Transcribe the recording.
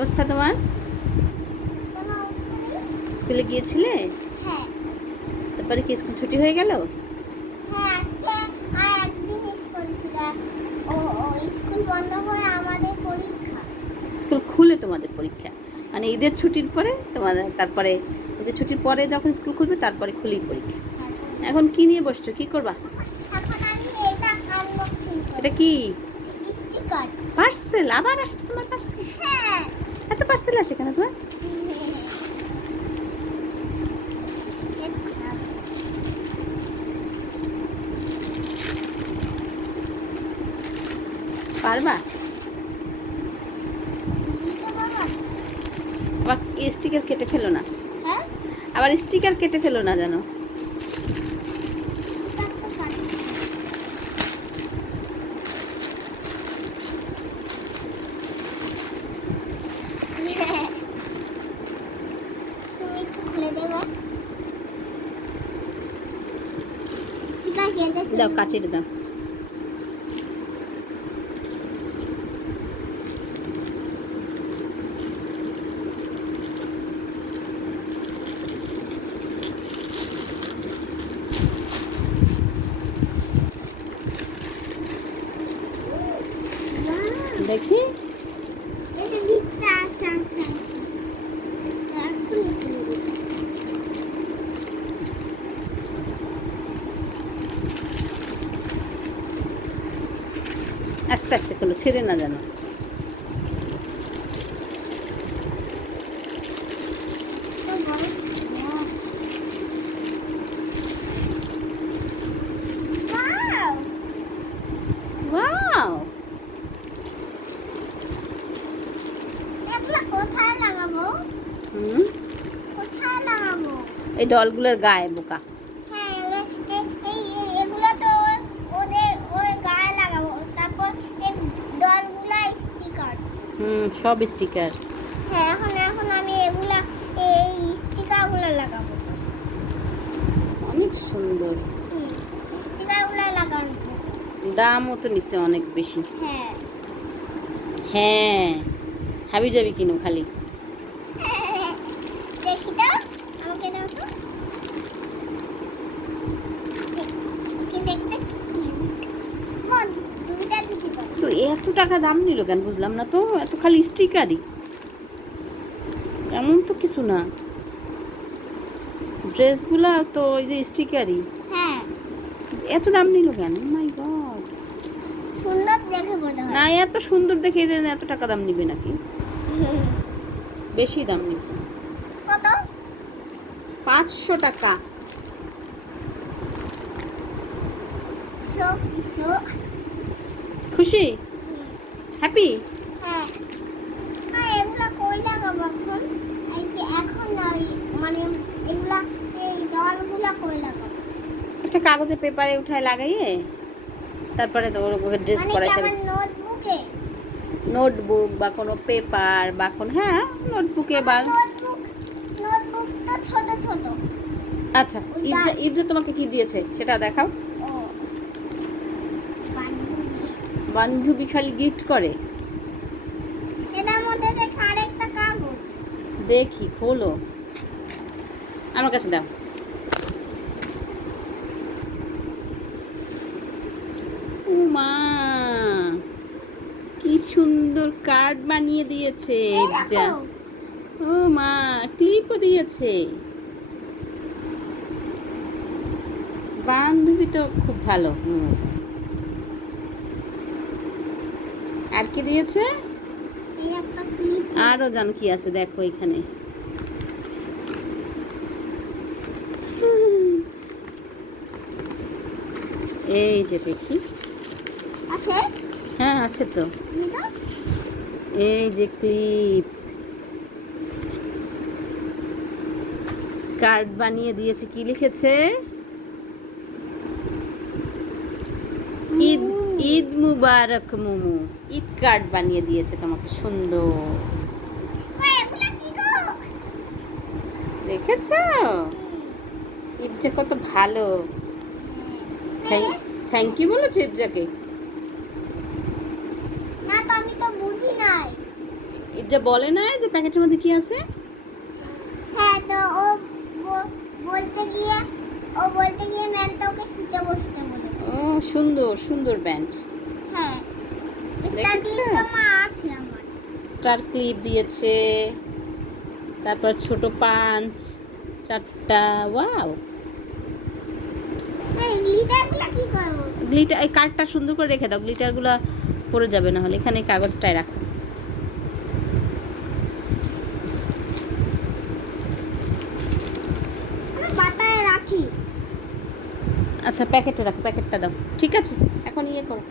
অবস্থা তোমার? কোনো অবস্থা নেই স্কুলে গিয়েছিলে? হ্যাঁ। তারপরে কি স্কুল ছুটি হয়ে গেল? হ্যাঁ স্কুল খুলে তোমাদের পরীক্ষা। মানে ঈদের ছুটির পরে তোমাদের তারপরে ঈদের ছুটির পরে যখন স্কুল খুলবে তারপরে খুলেই পরীক্ষা। এখন কি নিয়ে বসছো? কি করবা? এটা কি? পার্সেল? আবার আসছে তোমার পার্সেল? হ্যাঁ। পার্সেল আসে তোমার? পারবা? আবার স্টিকার কেটে ফেলো না। হ্যাঁ? আবার স্টিকার কেটে ফেলো না জানো তুমি একটু খুলে দেবো। দাও কাচিটা দাও। দেখি এটা দিকটা আছে আছে আছে এখন খুলে দিচ্ছি আস্তে আস্তে খোলো ছেড়ে না হুম? এই ডলগুলোর গায়ে বোকা হ্যাঁ এ- এ- এই এই- এগুলো তো ও- ওদের ওই গায়ে লাগাবো তারপর এই দলগুলা স্টিকার হুম সব স্টিকার হ্যাঁ এখন এখন আমি এগুলা এই স্টিকারগুলো লাগাবো। অনেক সুন্দর। স্টিকারগুলো লাগানো। দামও তো নিচে অনেক বেশি। হ্যাঁ। হ্যাঁ হাবি যাবি কিনো খালি দেখি দাও আমাকে দাও তো কি দেখতে কি cute। মন দুইটা দিতে পারো তো এত টাকা দাম নিল কেন বুঝলাম না তো? এত খালি স্টিকারই এমন তো কিছু না। ড্রেসগুলা তো ওই যে স্টিকারই হ্যাঁ। এত দাম নিল কেন? মাই গড সুন্দর দেখে না এত সুন্দর দেখে এত টাকা দাম নিবে নাকি? বেশি দাম নিছে। কত? পাঁচশো টাকা। সো সো খুশি? হ্যাপি হ্যাঁ। হ্যাঁ মানে একটা কাগজে পেপারে উঠায় লাগাইয়ে তারপরে ওকে ড্রেস মানে করাইতে হবে। নোটবুক বা কোনো পেপার বা কোনো হ্যাঁ নোটবুকে বা আচ্ছা ইবজা ইবজা তোমাকে কি দিয়েছে সেটা দেখাও ও বান্ধবী বান্ধবী খালি গিফট করে? দেখে খোলো। আমার কাছে দাও। ও মা কি সুন্দর কার্ড বানিয়ে দিয়েছে ও মা ক্লিপও দিয়েছে। বান্ধবী তো খুব ভালো। হুম। আর কি দিয়েছে? আরও জানো কি আছে? দেখো এখানে। এই যে দেখি। আছে? হ্যাঁ আছে তো। এই যে ক্লিপ। কার্ড বানিয়ে দিয়েছে। কি লিখেছে? ঈদ মুবারক মুমু। ঈদ কার্ড বানিয়ে দিয়েছে তোমাকে সুন্দর। দেখেছ? ইবজা কত ভালো। থ্যাংক ইউ বলেছ ইবজাকে না তো আমি তো বুঝি নাই। এটা বলে না যে প্যাকেটের মধ্যে কি আছে? হ্যাঁ তো ও বলতে গিয়ে ও বলতে গিয়ে ম্যাম তো ওকে সিটে বসতে বলেছে। ও সুন্দর সুন্দর ব্যান্ড হ্যাঁ। স্টার ক্লিপ দিয়েছে তারপর ছোট পাঞ্চ চারটা ওয়াও করব? গ্লিটার এই কার্ডটা সুন্দর করে রেখে দাও গ্লিটারগুলো পড়ে যাবে না হলে এখানে কাগজটায় রাখো আমি পাতায় রাখি আচ্ছা প্যাকেটে রাখো প্যাকেটটা দাও। ঠিক আছে? এখন ইয়ে করো।